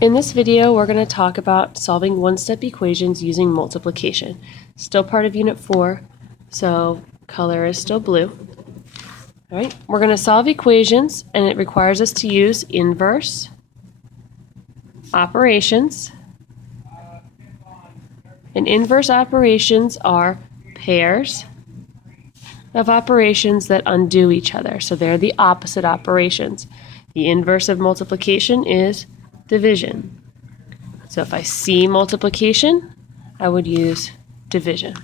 In this video, we're going to talk about solving one-step equations using multiplication. Still part of Unit 4, so color is still blue. All right, we're going to solve equations, and it requires us to use inverse operations. And inverse operations are pairs of operations that undo each other. So they're the opposite operations. The inverse of multiplication is division. So if I see multiplication, I would use division.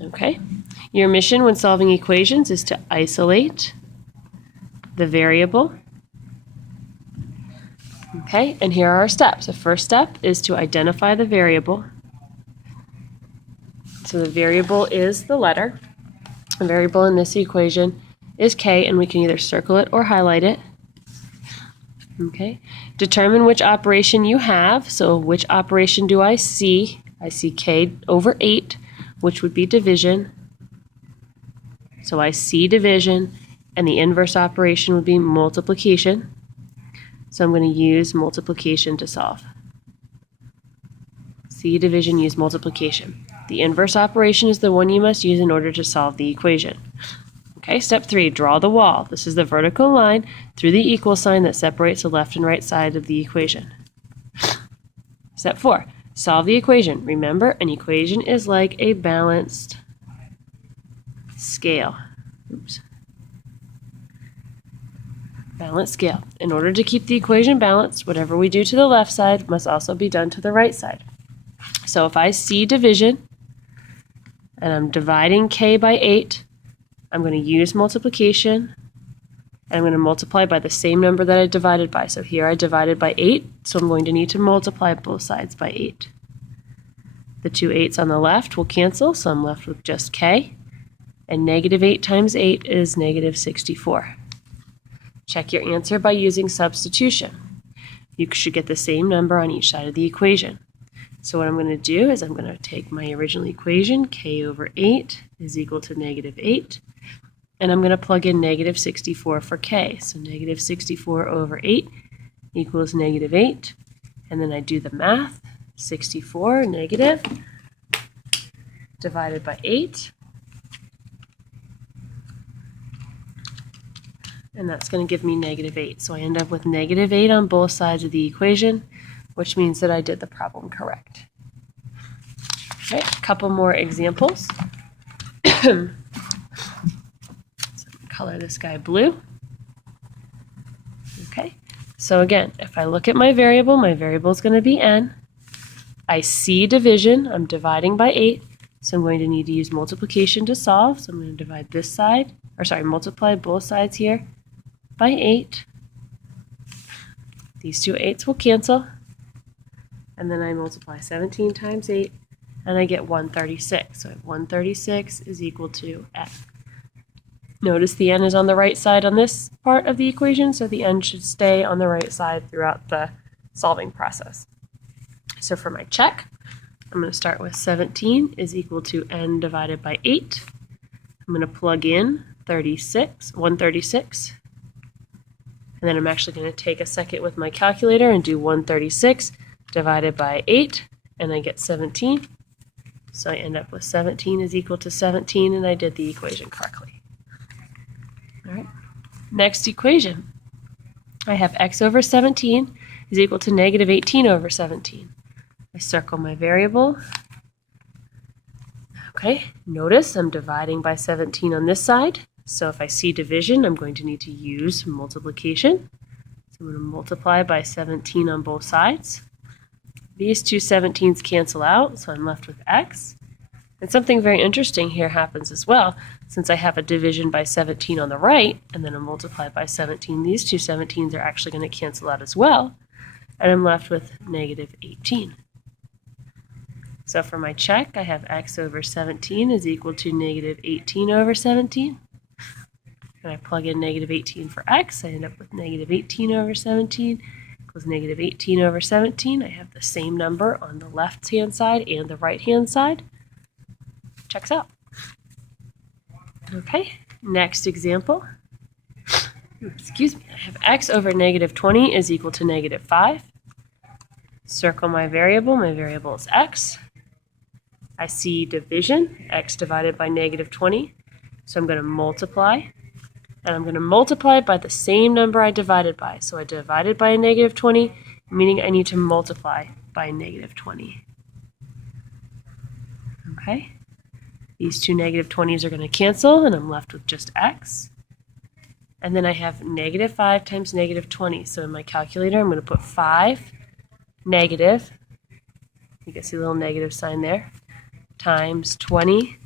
Okay? Your mission when solving equations is to isolate the variable. Okay, and here are our steps. The first step is to identify the variable. So the variable is the letter. The variable in this equation is k, and we can either circle it or highlight it. Okay, determine which operation you have. So which operation do I see? I see k over 8, which would be division. So I see division, and the inverse operation would be multiplication. So I'm going to use multiplication to solve. See division, use multiplication. The inverse operation is the one you must use in order to solve the equation. Okay, step 3, draw the wall. This is the vertical line through the equal sign that separates the left and right side of the equation. Step 4, solve the equation. Remember, an equation is like a balanced scale. Oops. Balanced scale. In order to keep the equation balanced, whatever we do to the left side must also be done to the right side. So if I see division, and I'm dividing k by 8, I'm going to use multiplication, and I'm going to multiply by the same number that I divided by. So here I divided by 8, so I'm going to need to multiply both sides by 8. The two 8's on the left will cancel, so I'm left with just k, and negative 8 times 8 is negative 64. Check your answer by using substitution. You should get the same number on each side of the equation. So what I'm going to do is I'm going to take my original equation, k over 8 is equal to negative 8, and I'm going to plug in negative 64 for k. So negative 64 over 8 equals negative 8, and then I do the math, 64 negative divided by 8, and that's going to give me negative 8. So I end up with negative 8 on both sides of the equation, which means that I did the problem correct. Okay, a couple more examples. So color this guy blue. Okay, so again, if I look at my variable is going to be n. I see division, I'm dividing by 8, so I'm going to need to use multiplication to solve. So I'm going to divide this side, multiply both sides here by 8. These two 8's will cancel. And then I multiply 17 times 8, and I get 136. So 136 is equal to n. Notice the n is on the right side on this part of the equation, so the n should stay on the right side throughout the solving process. So for my check, I'm going to start with 17 is equal to n divided by 8. I'm going to plug in 136. And then I'm actually going to take a second with my calculator and do 136 divided by 8, and I get 17. So I end up with 17 is equal to 17, and I did the equation correctly. All right. Next equation. I have x over 17 is equal to negative 18 over 17. I circle my variable. Okay, notice I'm dividing by 17 on this side. So if I see division, I'm going to need to use multiplication. So I'm going to multiply by 17 on both sides. These two 17's cancel out, so I'm left with x. And something very interesting here happens as well. Since I have a division by 17 on the right, and then a multiply by 17, these two 17's are actually going to cancel out as well. And I'm left with negative 18. So for my check, I have x over 17 is equal to negative 18 over 17. And I plug in negative 18 for x, I end up with negative 18 over 17 equals negative 18 over 17. I have the same number on the left-hand side and the right-hand side. Checks out. Okay, next example. Excuse me, I have x over negative 20 is equal to negative 5. Circle my variable is x. I see division, x divided by negative 20. So I'm going to multiply, and I'm going to multiply by the same number I divided by. So I divided by a negative 20, meaning I need to multiply by a negative 20. Okay? These two negative 20s are going to cancel, and I'm left with just x. And then I have negative 5 times negative 20. So in my calculator, I'm going to put 5 negative, you can see a little negative sign there, times 20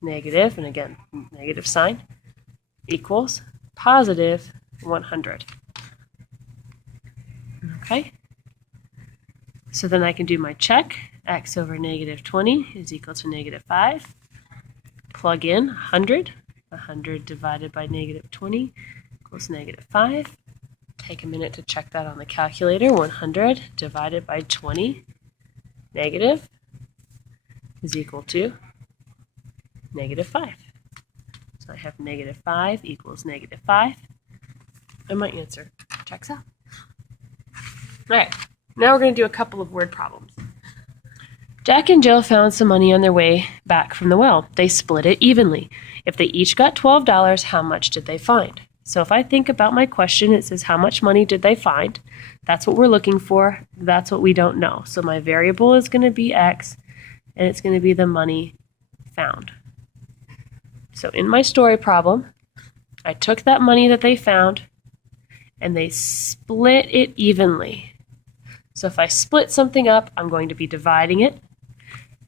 negative, and again, negative sign, equals positive 100. Okay? So then I can do my check. X over negative 20 is equal to negative 5. Plug in 100. 100 divided by negative 20 equals negative 5. Take a minute to check that on the calculator. 100 divided by 20 negative is equal to negative 5. So I have negative 5 equals negative 5. And my answer checks out. All right, now we're going to do a couple of word problems. Jack and Jill found some money on their way back from the well. They split it evenly. If they each got $12, how much did they find? So if I think about my question, it says how much money did they find? That's what we're looking for. That's what we don't know. So my variable is going to be x, and it's going to be the money found. So in my story problem, I took that money that they found, and they split it evenly. So if I split something up, I'm going to be dividing it.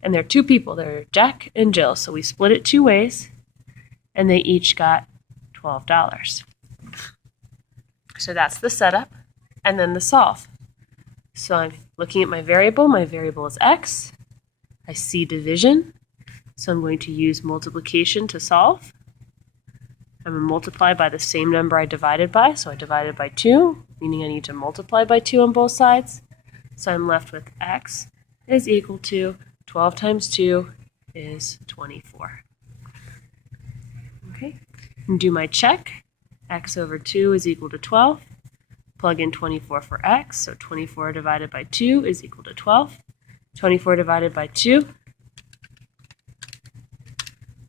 And there are two people. There are Jack and Jill. So we split it two ways, and they each got $12. So that's the setup, and then the solve. So I'm looking at my variable. My variable is x. I see division, so I'm going to use multiplication to solve. I'm going to multiply by the same number I divided by, so I divided by 2, meaning I need to multiply by 2 on both sides. So I'm left with x is equal to 12 times 2 is 24. Okay, and do my check. X over 2 is equal to 12. Plug in 24 for x, so 24 divided by 2 is equal to 12. 24 divided by 2,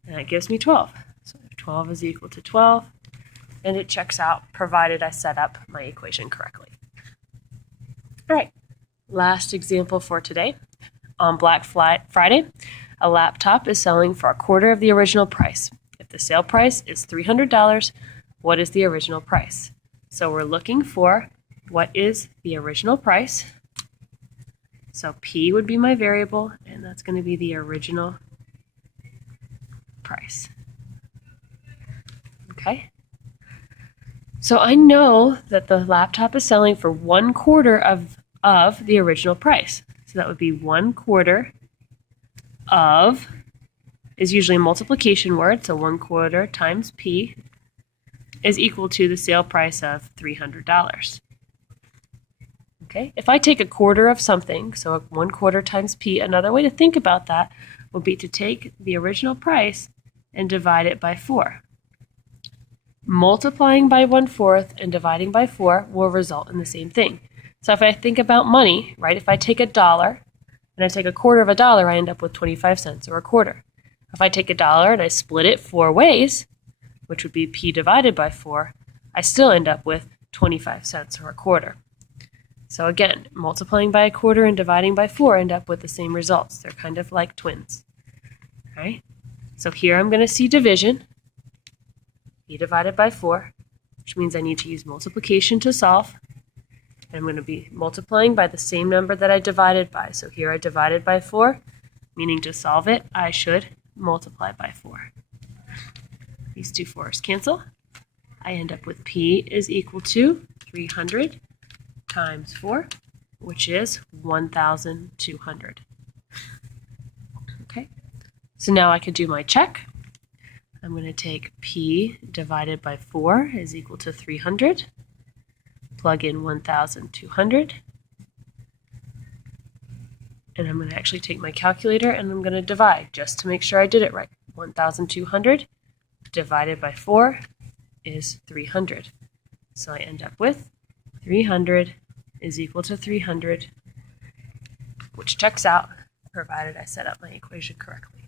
and that gives me 12. So 12 is equal to 12, and it checks out, provided I set up my equation correctly. All right, last example for today. On Black Friday, a laptop is selling for a quarter of the original price. If the sale price is $300, what is the original price? So we're looking for what is the original price. So P would be my variable, and that's going to be the original price. Okay? So I know that the laptop is selling for 1/4 of the original price. So that would be 1/4 of, is usually a multiplication word, so 1/4 times P is equal to the sale price of $300. Okay, if I take a quarter of something, so 1/4 times P, another way to think about that would be to take the original price and divide it by 4. Multiplying by 1/4 and dividing by 4 will result in the same thing. So if I think about money, right, if I take $1 and I take a quarter of $1, I end up with 25 cents or a quarter. If I take $1 and I split it 4 ways, which would be P divided by 4, I still end up with 25 cents or a quarter. So again, multiplying by a quarter and dividing by 4 end up with the same results. They're kind of like twins. All right? So here I'm going to see division, P divided by 4, which means I need to use multiplication to solve. And I'm going to be multiplying by the same number that I divided by. So here I divided by 4, meaning to solve it, I should multiply by 4. These two 4's cancel. I end up with P is equal to 300 times 4, which is 1,200. Okay, so now I could do my check. I'm going to take P divided by 4 is equal to 300. Plug in 1,200. And I'm going to actually take my calculator and I'm going to divide just to make sure I did it right. 1,200 divided by 4 is 300. So I end up with 300 is equal to 300, which checks out provided I set up my equation correctly.